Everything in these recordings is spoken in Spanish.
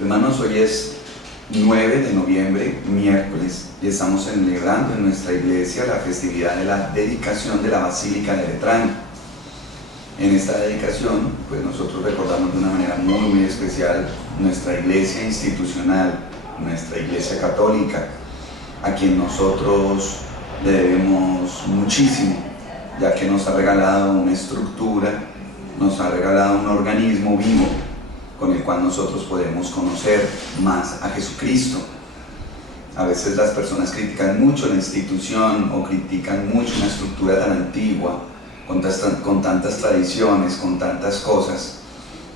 Hermanos, hoy es 9 de noviembre, miércoles, y estamos celebrando en nuestra iglesia la festividad de la dedicación de la Basílica de Letrán. En esta dedicación, pues nosotros recordamos de una manera muy especial nuestra iglesia institucional, nuestra iglesia católica, a quien nosotros le debemos muchísimo, ya que nos ha regalado una estructura, nos ha regalado un organismo vivo con el cual nosotros podemos conocer más a Jesucristo. A veces las personas critican mucho la institución o critican mucho una estructura tan antigua, con tantas tradiciones, con tantas cosas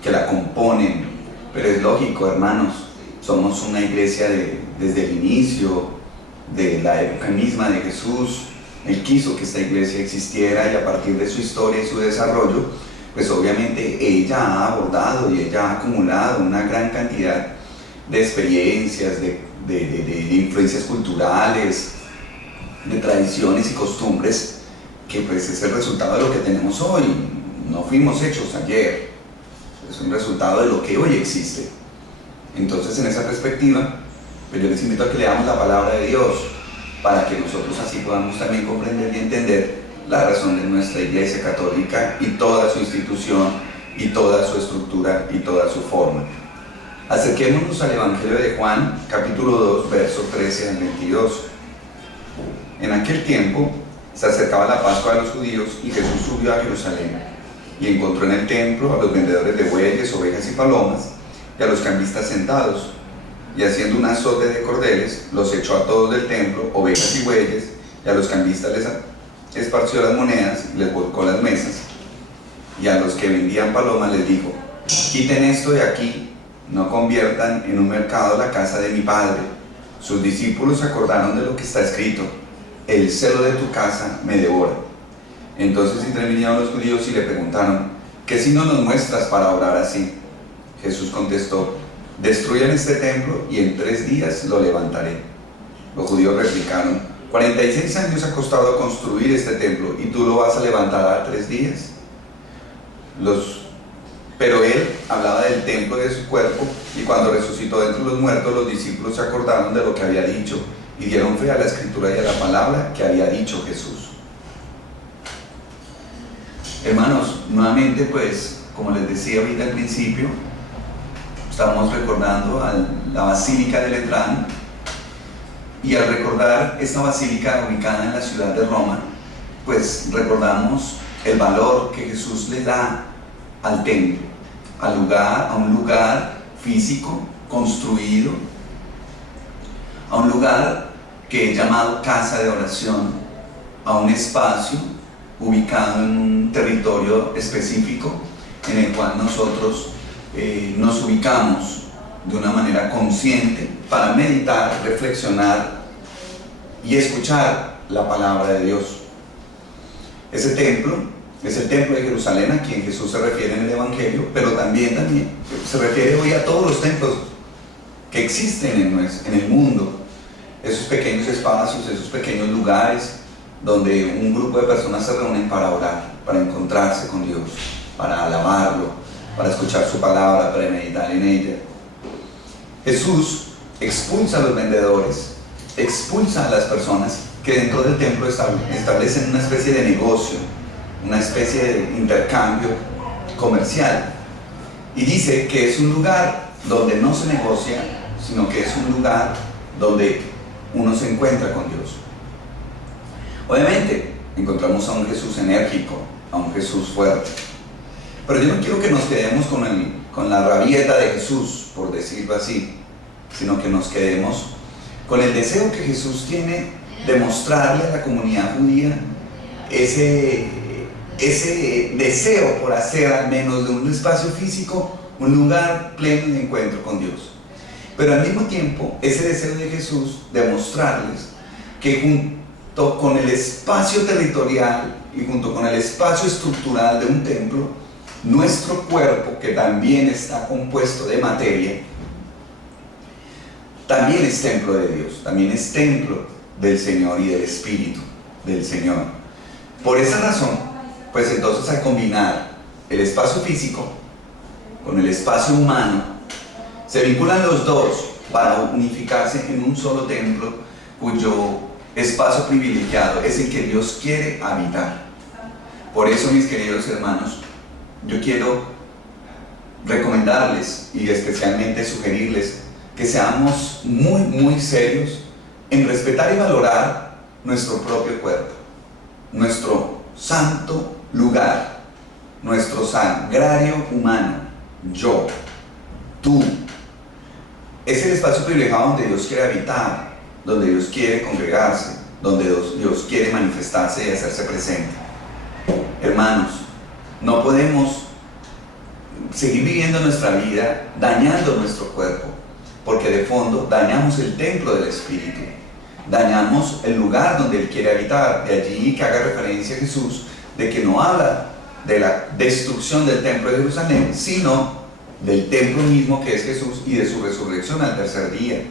que la componen, pero es lógico, hermanos, somos una iglesia desde el inicio de la época misma de Jesús. Él quiso que esta iglesia existiera y a partir de su historia y su desarrollo, pues obviamente ella ha abordado y ella ha acumulado una gran cantidad de experiencias, de influencias culturales, de tradiciones y costumbres, que pues es el resultado de lo que tenemos hoy. No fuimos hechos ayer, es un resultado de lo que hoy existe. Entonces, en esa perspectiva, pues yo les invito a que leamos la palabra de Dios para que nosotros así podamos también comprender y entender la razón de nuestra iglesia católica y toda su institución y toda su estructura y toda su forma. Acerquémonos al Evangelio de Juan, capítulo 2, versos 13 al 22. En aquel tiempo se acercaba la Pascua de los judíos y Jesús subió a Jerusalén y encontró en el templo a los vendedores de bueyes, ovejas y palomas y a los cambistas sentados, y haciendo un azote de cordeles los echó a todos del templo, ovejas y bueyes, y a los cambistas les esparció las monedas y les volcó las mesas, y a los que vendían palomas les dijo: quiten esto de aquí, no conviertan en un mercado la casa de mi Padre. Sus discípulos se acordaron de lo que está escrito: el celo de tu casa me devora. Entonces intervinieron los judíos y le preguntaron: ¿qué signo nos muestras para orar así? Jesús contestó: destruyan este templo y en 3 días lo levantaré. Los judíos replicaron: 46 años ha costado construir este templo y tú lo vas a levantar a 3 días. Pero él hablaba del templo de su cuerpo, y cuando resucitó de entre los muertos, los discípulos se acordaron de lo que había dicho y dieron fe a la escritura y a la palabra que había dicho Jesús. Hermanos, nuevamente, pues, como les decía ahorita al principio, estamos recordando a la Basílica de Letrán, y al recordar esta basílica ubicada en la ciudad de Roma, pues recordamos el valor que Jesús le da al templo, a un lugar físico construido, a un lugar que es llamado casa de oración, a un espacio ubicado en un territorio específico en el cual nosotros nos ubicamos de una manera consciente para meditar, reflexionar y escuchar la palabra de Dios. Ese templo es el templo de Jerusalén, a quien Jesús se refiere en el Evangelio, pero también se refiere hoy a todos los templos que existen en el mundo. Esos pequeños espacios, esos pequeños lugares donde un grupo de personas se reúnen para orar, para encontrarse con Dios, para alabarlo, para escuchar su palabra, para meditar en ella. Jesús expulsa a los vendedores, expulsa a las personas que dentro del templo establecen una especie de negocio, una especie de intercambio comercial, y dice que es un lugar donde no se negocia, sino que es un lugar donde uno se encuentra con Dios. Obviamente encontramos a un Jesús enérgico, a un Jesús fuerte, pero yo no quiero que nos quedemos con la rabieta de Jesús, por decirlo así, sino que nos quedemos con el deseo que Jesús tiene de mostrarle a la comunidad judía ese deseo por hacer al menos de un espacio físico un lugar pleno de encuentro con Dios. Pero al mismo tiempo, ese deseo de Jesús de mostrarles que junto con el espacio territorial y junto con el espacio estructural de un templo, nuestro cuerpo, que también está compuesto de materia, también es templo de Dios, también es templo del Señor y del Espíritu del Señor. Por esa razón, pues entonces al combinar el espacio físico con el espacio humano, Se vinculan los dos para unificarse en un solo templo cuyo espacio privilegiado es el que Dios quiere habitar. Por eso, mis queridos hermanos, yo quiero recomendarles y especialmente sugerirles que seamos muy serios en respetar y valorar nuestro propio cuerpo, nuestro santo lugar, nuestro sagrario humano, yo, tú. Es el espacio privilegiado donde Dios quiere habitar, donde Dios quiere congregarse, donde Dios quiere manifestarse y hacerse presente. Hermanos, no podemos seguir viviendo nuestra vida dañando nuestro cuerpo, porque de fondo dañamos el templo del Espíritu, dañamos el lugar donde Él quiere habitar. De allí que haga referencia a Jesús de que no habla de la destrucción del templo de Jerusalén, sino del templo mismo que es Jesús y de su resurrección al tercer día.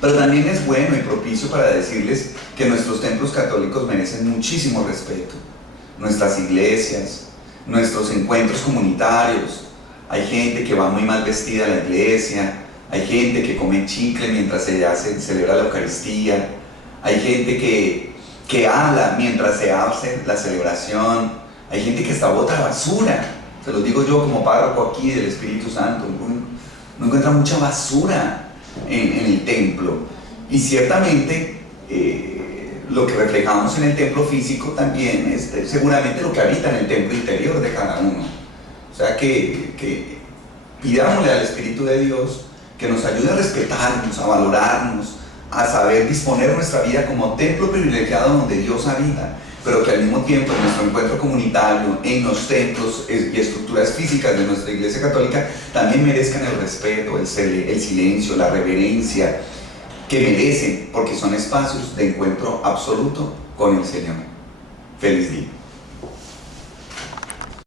Pero también es bueno y propicio para decirles que nuestros templos católicos merecen muchísimo respeto. Nuestras iglesias, nuestros encuentros comunitarios. Hay gente que va muy mal vestida a la iglesia, hay gente que come chicle mientras se celebra la Eucaristía, hay gente que habla mientras se hace la celebración, hay gente que hasta bota basura. Se los digo yo como párroco aquí del Espíritu Santo, no encuentra mucha basura en el templo. Y ciertamente lo que reflejamos en el templo físico también es seguramente lo que habita en el templo interior de cada uno. O sea que pidámosle al Espíritu de Dios que nos ayude a respetarnos, a valorarnos, a saber disponer nuestra vida como templo privilegiado donde Dios habita, pero que al mismo tiempo en nuestro encuentro comunitario, en los templos y estructuras físicas de nuestra Iglesia Católica también merezcan el respeto, el silencio, la reverencia que merecen, porque son espacios de encuentro absoluto con el Señor. Feliz día.